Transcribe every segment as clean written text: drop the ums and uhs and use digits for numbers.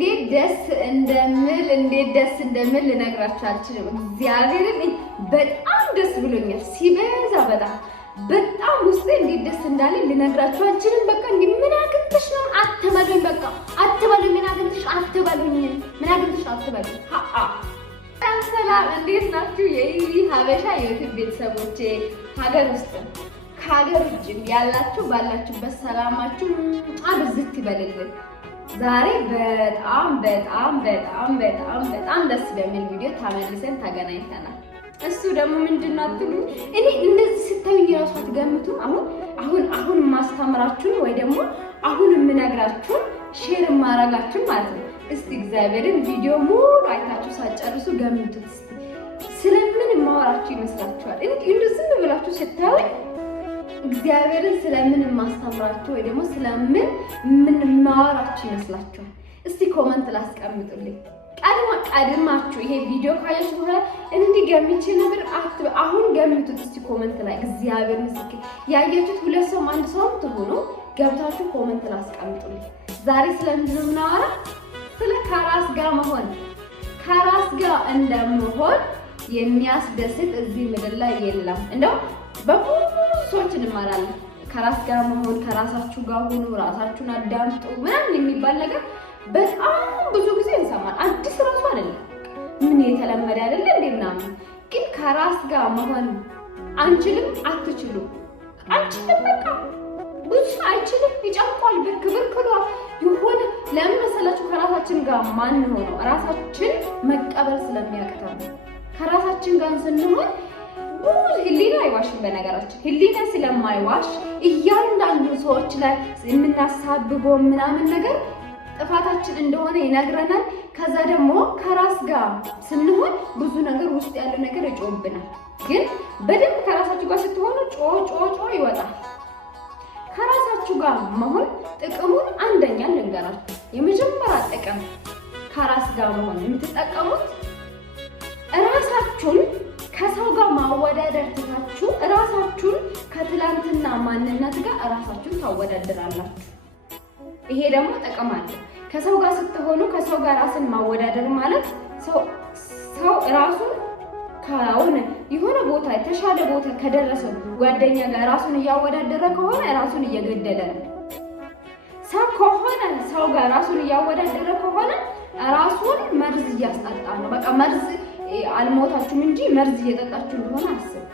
እንዴት ደስ እንደምል ልነግራችሁ አልችልም። እግዚአብሔርን በጣም ደስ ብሎኛል። ሲበዛ በጣም ውስጤ እንዴት ደስ እንዳለ ልነግራችሁ አልችልም። በቃ ምን አግኝተሽ ነው አትበሉኝ። በቃ አትበሉኝ። ምን አግኝተሽ አትበሉኝ። ሰላም እንዴት ናችሁ? የኢዚ ሀበሻ የዩቲዩብ ቤተሰቦቼ ሀገር ውስጥ ከሀገር ውጭ ያላችሁ ባላችሁበት ሰላማችሁ አብዝት ይበልልን። ዛሬ በጣም ደስ በሚል ቪዲዮ ተመልሰን ተገናኝተናል። እሱ ደግሞ ምንድነው አትሉ? እኔ እንደዚህ ስታዩኝ ራሱ አትገምቱም። አሁን ማስተምራችሁን ወይ ደግሞ አሁን የምነግራችሁን ሼር ማረጋችሁን ማለት ነው። እስቲ እግዚአብሔርን ቪዲዮ ሙሉ አይታችሁ ሳጨርሱ ገምቱት። ስለምን ማወራችሁ ይመስላችኋል? እንደዚህ ዝም ብላችሁ ስታዩኝ እግዚአብሔርን ስለምን ማስተምራችሁ ወይ ደግሞ ስለምን ማወራችሁ ይመስላችኋል? እስቲ ኮሜንት ላስቀምጡልኝ። ቀድማችሁ ይሄ ቪዲዮ ካያችሁ በኋላ እንዲህ ገምቼ ነበር አሁን ገምቱት እስቲ ኮሜንት ላይ። እግዚአብሔር ምስክር ያያችሁት ሁለት ሰው አንድ ሰው ትሆኑ ገብታችሁ ኮሜንት ላስቀምጡልኝ። ዛሬ ስለምንድን ነው የምናወራ? ስለ ከራስ ጋር መሆን። ከራስ ጋር እንደምሆን የሚያስደስት እዚህ ምድር ላይ የለም። እንደው በብዙ ሰዎች እንማራለን። ከራስ ጋር መሆን፣ ከራሳችሁ ጋር ሁኑ፣ ራሳችሁን አዳምጡ ምናምን የሚባል ነገር በጣም ብዙ ጊዜ እንሰማለን። አዲስ ራሱ አይደለም፣ ምን የተለመደ አይደለ እንዴ ምናምን። ግን ከራስ ጋር መሆን አንችልም፣ አትችሉም። በቃ ብዙ አይችልም፣ ይጨንቋል፣ ብርክብርክሏል። ይሆን ለምን መሰላችሁ? ከራሳችን ጋር ማን ሆነው ራሳችን መቀበል ስለሚያቅተን። ከራሳችን ጋር ስንሆን ህሊና አይዋሽም። በነገራችን ህሊና ስለማይዋሽ እያንዳንዱ ሰዎች ላይ የምናሳብበው ምናምን ነገር ጥፋታችን እንደሆነ ይነግረናል። ከዛ ደግሞ ከራስ ጋር ስንሆን ብዙ ነገር ውስጥ ያለ ነገር ይጮህብናል። ግን በደንብ ከራሳችሁ ጋር ስትሆኑ ጮ ይወጣል። ከራሳችሁ ጋር መሆን ጥቅሙን አንደኛ ልንገራችሁ። የመጀመሪያ ጥቅም ከራስ ጋር መሆን የምትጠቀሙት ራሳችሁን ከሰው ጋር ማወዳደር ትታችሁ ራሳችሁን ከትላንትና ማንነት ጋር ራሳችሁን ታወዳድራላችሁ። ይሄ ደግሞ ጥቅም አለ። ከሰው ጋር ስትሆኑ ከሰው ጋር ራስን ማወዳደር ማለት ሰው ራሱን የሆነ ቦታ የተሻለ ቦታ ከደረሰ ጓደኛ ጋር ራሱን እያወዳደረ ከሆነ ራሱን እየገደለ ነው። ሰው ጋር ራሱን እያወዳደረ ከሆነ ራሱን መርዝ እያስጠጣ ነው። በቃ መርዝ አልሞታችሁም እንጂ መርዝ እየጠጣችሁ እንደሆነ አስብ።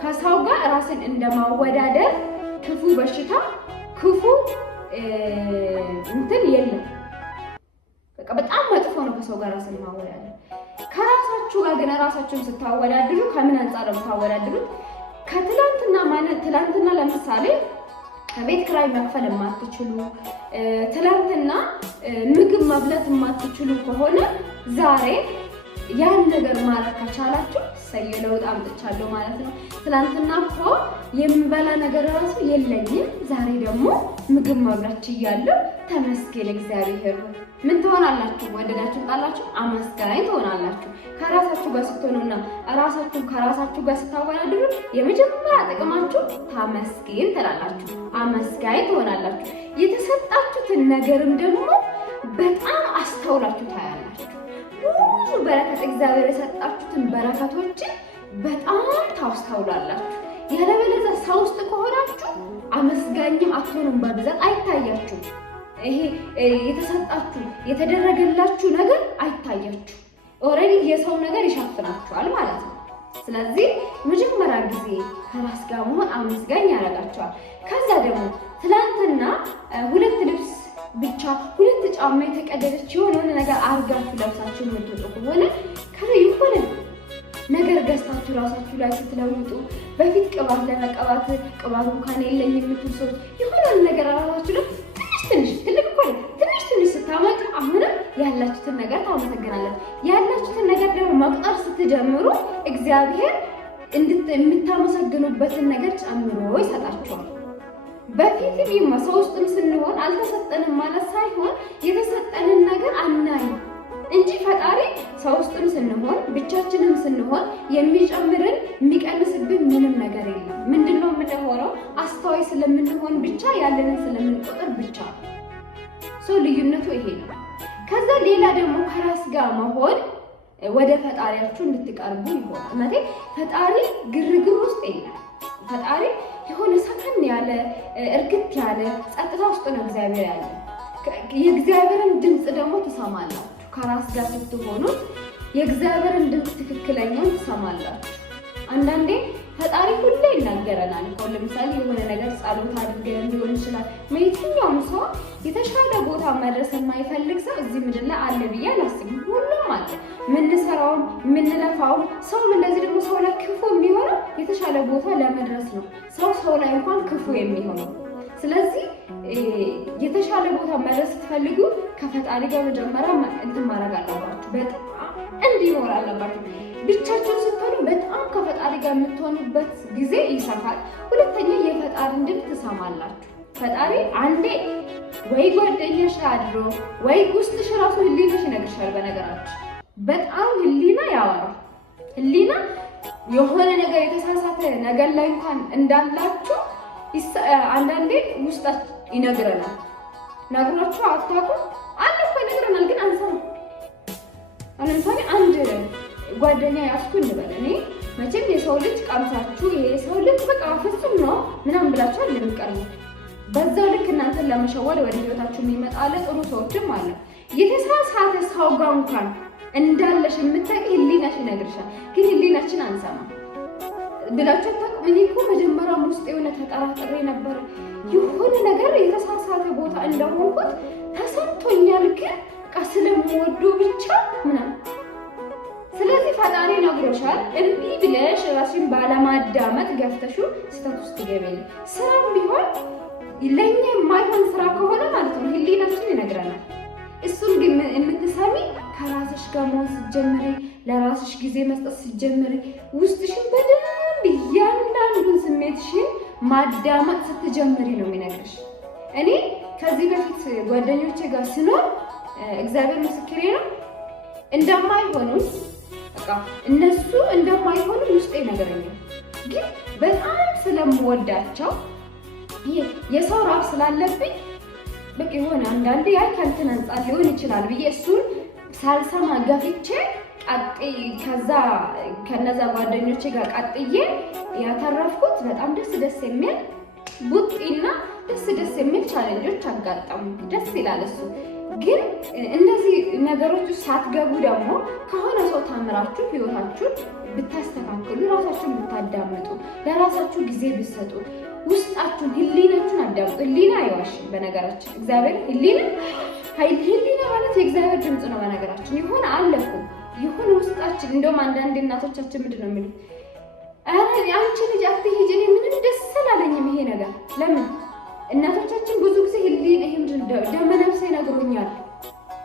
ከሰው ጋር ራስን እንደማወዳደር ክፉ በሽታ ክፉ እንትን የለም። በቃ በጣም መጥፎ ነው ከሰው ጋር ራስን ማወዳደር። ከራሳችሁ ጋር ግን ራሳችሁን ስታወዳድሩ ከምን አንፃር ነው የምታወዳድሩት? ትላንትና ለምሳሌ ከቤት ኪራይ መክፈል የማትችሉ ትላንትና ምግብ መብላት የማትችሉ ከሆነ ዛሬ ያን ነገር ማድረግ ከቻላችሁ ለውጥ አምጥቻለሁ ማለት ነው። ትላንትና እኮ የምበላ ነገር ራሱ የለኝም፣ ዛሬ ደግሞ ምግብ መብላት ችያለሁ፣ ተመስገን እግዚአብሔር። ምን ትሆናላችሁ? ወደዳችሁ ጣላችሁ አመስጋኝ ትሆናላችሁ። ከራሳችሁ ጋር ስትሆኑና ከራሳችሁ ጋር ስታወዳድሩ የመጀመሪያ ጥቅማችሁ ተመስገን ትላላችሁ፣ አመስጋኝ ትሆናላችሁ። የተሰጣችሁትን ነገርም ደግሞ በጣም አስተውላችሁ ታያላችሁ። ብዙ በረከት እግዚአብሔር የሰጣችሁትን በረከቶችን በጣም ታስተውላላችሁ። ያለበለዚያ ሰው ውስጥ ከሆናችሁ አመስጋኝም አትሆኑም፣ በብዛት አይታያችሁም። ይሄ የተሰጣችሁ የተደረገላችሁ ነገር አይታያችሁ። ኦልሬዲ የሰው ነገር ይሻፍናችኋል ማለት ነው። ስለዚህ መጀመሪያ ጊዜ ከራስ ጋር መሆን አመስጋኝ ያደርጋችኋል። ከዛ ደግሞ ትናንትና ሁለት ልብስ ብቻ ሁለት ጫማ የተቀደደች የሆነ ነገር አርጋችሁ ለብሳችሁ የምትወጡ ከሆነ የሆነ ነገር ገዝታችሁ ራሳችሁ ላይ ስትለውጡ በፊት ቅባት ለመቀባት ቅባቱ እንኳን የለኝ የምትሉ ሰዎች የሆነ ነገር ራሳችሁ ላይ ትንሽ ትንሽ ስታመጡ አሁንም ያላችሁትን ነገር ታመሰግናላችሁ። ያላችሁትን ነገር ደግሞ መቁጠር ስትጀምሩ እግዚአብሔር የምታመሰግኑበትን ነገር ጨምሮ ይሰጣችኋል። በፊትም ሰው ውስጥም ስንሆን አልተሰጠንም ማለት ሳይሆን የተሰጠንን ነገር አናይም እንጂ ፈጣሪ ሰው ውስጥም ስንሆን ብቻችንም ስንሆን የሚጨምርን የሚቀንስብን ምንም ነገር የለም። ምንድነው የምንሆነው? አስተዋይ ስለምንሆን ብቻ ያለንን ስለምንቆጥር ብቻ። ልዩነቱ ይሄ ነው። ከዛ ሌላ ደግሞ ከራስ ጋር መሆን ወደ ፈጣሪያችሁ እንድትቀርቡ ይሆናል። ማለት ፈጣሪ ግርግር ውስጥ የለም። ፈጣሪ የሆነ ሰከን ያለ እርግጥ ያለ ጸጥታ ውስጥ ነው እግዚአብሔር ያለ። የእግዚአብሔርን ድምፅ ደግሞ ትሰማላችሁ። ከራስ ጋር ስትሆኑ የእግዚአብሔርን ድምፅ ትክክለኛውን ትሰማላችሁ። አንዳንዴ ፈጣሪ ሁሌ ይናገረናል። ለምሳሌ የሆነ ነገር ጸሎት አድርገን ሊሆን ይችላል። የትኛውም ሰው የተሻለ ቦታ መድረስ የማይፈልግ ሰው እዚህ ምድር ላይ አለ ብዬ አላስብም። ሁሉም አለ። የምንሰራውም የምንለፋውም ሰውም እንደዚህ ደግሞ ሰው ላይ ክፉ የሚሆነው የተሻለ ቦታ ለመድረስ ነው። ሰው ላይ እንኳን ክፉ የሚሆነው። ስለዚህ የተሻለ ቦታ መድረስ ስትፈልጉ ከፈጣሪ ጋር መጀመሪያ እንትን ማድረግ አለባችሁ። በጣም እንዲኖር አለባችሁ። ብቻችሁን ስትሆኑ በጣም ከፈጣሪ ጋር የምትሆኑበት ጊዜ ይሰፋል። ሁለተኛ የፈጣሪን ድምፅ ትሰማላችሁ። ፈጣሪ አንዴ ወይ ጓደኛሽ አድሮ ወይ ውስጥሽ ራሱ ህሊናሽ ይነግርሻል። በነገራችሁ በጣም ህሊና ያወራል። ህሊና የሆነ ነገር የተሳሳተ ነገር ላይ እንኳን እንዳላችሁ አንዳንዴ ውስጣችሁ ይነግረናል። ነግሯችሁ አታውቁም? አለ እኮ ይነግረናል፣ ግን አንሰማም። ለምሳሌ አንድ ጓደኛ ያስኩ እንበል። እኔ መቼም የሰው ልጅ ቀምሳችሁ ይሄ ሰው ልጅ በቃ ፍጹም ነው ምናምን ብላችሁ እንደምትቀርቡ በዛው ልክ እናንተን ለመሸወድ ወደ ህይወታችሁ የሚመጣ አለ። ጥሩ ሰዎችም አለ። የተሳሳተ ሰው ጋር እንኳን እንዳለሽ የምታውቂ ህሊናሽ ይነግርሻል፣ ግን ህሊናችን አንሰማም ብላችሁ አታውቁም? እኔ እኮ መጀመሪያም ውስጥ የሆነ ተጠራጥሬ ነበር የሆነ ነገር የተሳሳተ ቦታ እንደሆንኩት ተሰምቶኛል፣ ግን በቃ ስለምወደው ብቻ ምናምን። ስለዚህ ፈጣሪ ነግሮሻል። እምቢ ብለሽ ራስሽን ባለማዳመጥ ገፍተሽው ስህተት ውስጥ ትገቢያለሽ። ስራም ቢሆን ለኛ የማይሆን ስራ ከሆነ ማለት ነው ህሊናችን ይነግረናል። እሱን ግን የምትሰሚ ከራስሽ ጋር መሆን ስትጀምሪ፣ ለራስሽ ጊዜ መስጠት ስትጀምሪ፣ ውስጥሽን በደንብ እያንዳንዱን ስሜትሽን ማዳመጥ ስትጀምሪ ነው የሚነግርሽ። እኔ ከዚህ በፊት ጓደኞቼ ጋር ስኖር እግዚአብሔር ምስክሬ ነው እንደማይሆኑ በቃ እነሱ እንደማይሆኑ ውስጤ ነገረኛል። ግን በጣም ስለምወዳቸው የሰው ራብ ስላለብኝ በቃ የሆነ አንዳንዴ ያ ከእንትን አንጻር ሊሆን ይችላል ብዬ እሱን ሳልሰማ ገፍቼ ከዛ ከነዛ ጓደኞቼ ጋር ቀጥዬ ያተረፍኩት በጣም ደስ የሚል ቡጢና ደስ የሚል ቻሌንጆች አጋጠሙ። ደስ ይላል እሱ። ግን እነዚህ ነገሮች ሳትገቡ ደግሞ ከሆነ ሰው ታምራችሁ ህይወታችሁን ብታስተካክሉ፣ ራሳችሁን ብታዳምጡ፣ ለራሳችሁ ጊዜ ብትሰጡ፣ ውስጣችሁን ህሊናችሁን አዳምጡ። ህሊና አይዋሽም። በነገራችን እግዚአብሔር ህሊና ማለት የእግዚአብሔር ድምፅ ነው። በነገራችን የሆነ አለኩ የሆነ ውስጣችን እንደውም አንዳንድ እናቶቻችን ምንድን ነው የሚሉት? ኧረ አንቺ ልጅ አትሄጂ፣ እኔ ምንም ደስ አላለኝም ይሄ ነገር። ለምን እናቶቻችን ብዙ ጊዜ ደመነፍስ ይነግሩኛል።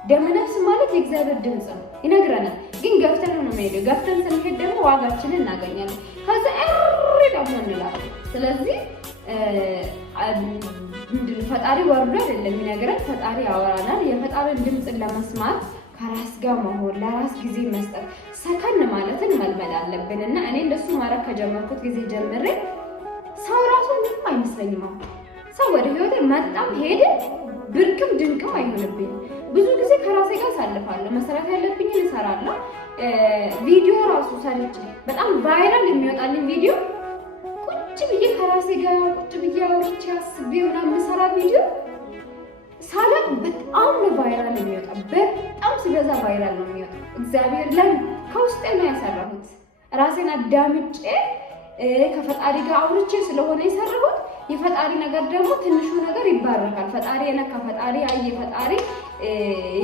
ደመነፍስ ማለት የእግዚአብሔር ድምፅ ነው፣ ይነግረናል። ግን ገፍተን ነው የምንሄደው። ገፍተን ስንሄድ ደግሞ ዋጋችንን እናገኛለን። ከዛ ደግሞ እንላለን። ስለዚህ ፈጣሪ ወርዶ አይደለም የሚነግረን፣ ፈጣሪ ያወራናል። የፈጣሪን ድምፅን ለመስማት ከራስ ጋር መሆን፣ ለራስ ጊዜ መስጠት፣ ሰከን ማለትን መልመድ አለብን። እና እኔ እንደሱ ማድረግ ከጀመርኩት ጊዜ ጀምሬ ሰው ራሱ ምንም አይመስለኝም። ሰው ወደ ህይወቴ መጣም ሄደ ብርቅም ድንቅም አይሆንብኝም። ብዙ ጊዜ ከራሴ ጋር ሳልፋለሁ። መስራት ያለብኝን እሰራለሁ። ቪዲዮ ራሱ ሰርቼ በጣም ቫይራል የሚወጣልኝ ቪዲዮ ቁጭ ብዬ ከራሴ ጋር ቁጭ ብዬ አውርቼ አስቤ ምናምን የምሰራ ቪዲዮ ሳላቅ በጣም ነው ቫይራል የሚወጣ። በጣም ሲበዛ ቫይራል ነው የሚወጣ። እግዚአብሔር ለምን ከውስጤ ነው ያሰራሁት። ራሴን አዳምጬ ከፈጣሪ ጋር አውርቼ ስለሆነ የሰራሁት። የፈጣሪ ነገር ደግሞ ትንሹ ነገር ይባረካል። ፈጣሪ የነካ ፈጣሪ ያየ ፈጣሪ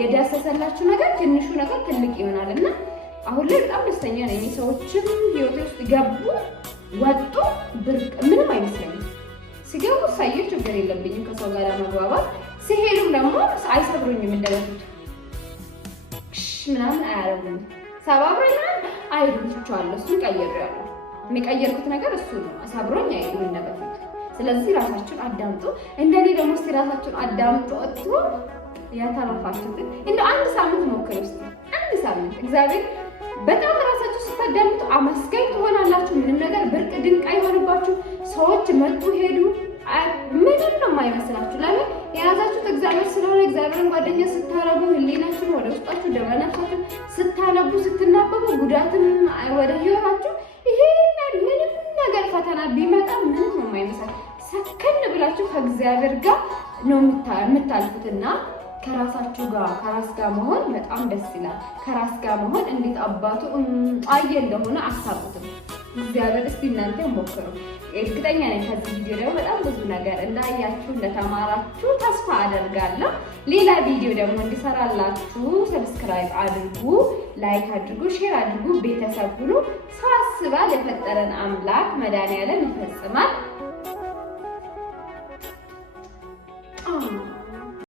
የዳሰሰላችሁ ነገር ትንሹ ነገር ትልቅ ይሆናል። እና አሁን ላይ በጣም ደስተኛ ነኝ። ሰዎችም ህይወቴ ውስጥ ገቡ ወጡ ብርቅ ምንም አይመስለኝም። ሲገቡ ሳየው ችግር የለብኝም ከሰው ጋር መግባባት። ሲሄዱም ደግሞ አይሰብሩኝም። እንደበፊቱ ምናምን አያረጉም። ሰባብሮኝ አይዱቻለሁ። እሱን ቀይሬያለሁ። የሚቀየርኩት ነገር እሱ ነው። አሳብሮኝ አይዱም እንደበፊቱ። ስለዚህ ራሳችሁን አዳምጡ። እንደኔ ደግሞ እስቲ ራሳችሁን አዳምጡ። ወጥቶ ያተረፋችሁትን እንደ አንድ ሳምንት ሞክሩ እስቲ። አንድ ሳምንት እግዚአብሔር በጣም ራሳችሁ ስታዳምጡ አመስጋኝ ትሆናላችሁ። ምንም ነገር ብርቅ ድንቅ አይሆንባችሁ። ሰዎች መጡ ሄዱ ምንም ነው የማይመስላችሁ። ለምን የያዛችሁት እግዚአብሔር ስለሆነ። እግዚአብሔርን ጓደኛ ስታረጉ ህሊናችሁን በውስጣችሁ ደመነፍሳችሁ ስታነቡ ስትናበቡ ጉዳትም ወደ ህይወታችሁ ይሄ ምንም ነገር ፈተና ቢመጣ ምንም የማይመስል ሰከን ብላችሁ ከእግዚአብሔር ጋር ነው የምታልፉትና ከራሳችሁ ጋር ከራስ ጋር መሆን በጣም ደስ ይላል። ከራስ ጋር መሆን እንዴት አባቱ አየ እንደሆነ አሳቡትም እግዚአብሔር። እስቲ እናንተ ሞክሩ። እርግጠኛ ነኝ ከዚህ ቪዲዮ ደግሞ በጣም ብዙ ነገር እንዳያችሁ እንደተማራችሁ ተስፋ አደርጋለሁ። ሌላ ቪዲዮ ደግሞ እንዲሰራላችሁ ሰብስክራይብ አድርጉ፣ ላይክ አድርጉ፣ ሼር አድርጉ። ቤተሰብ ሁሉ ሰው አስባል የፈጠረን አምላክ መድኃኒዓለም ይፈጽማል።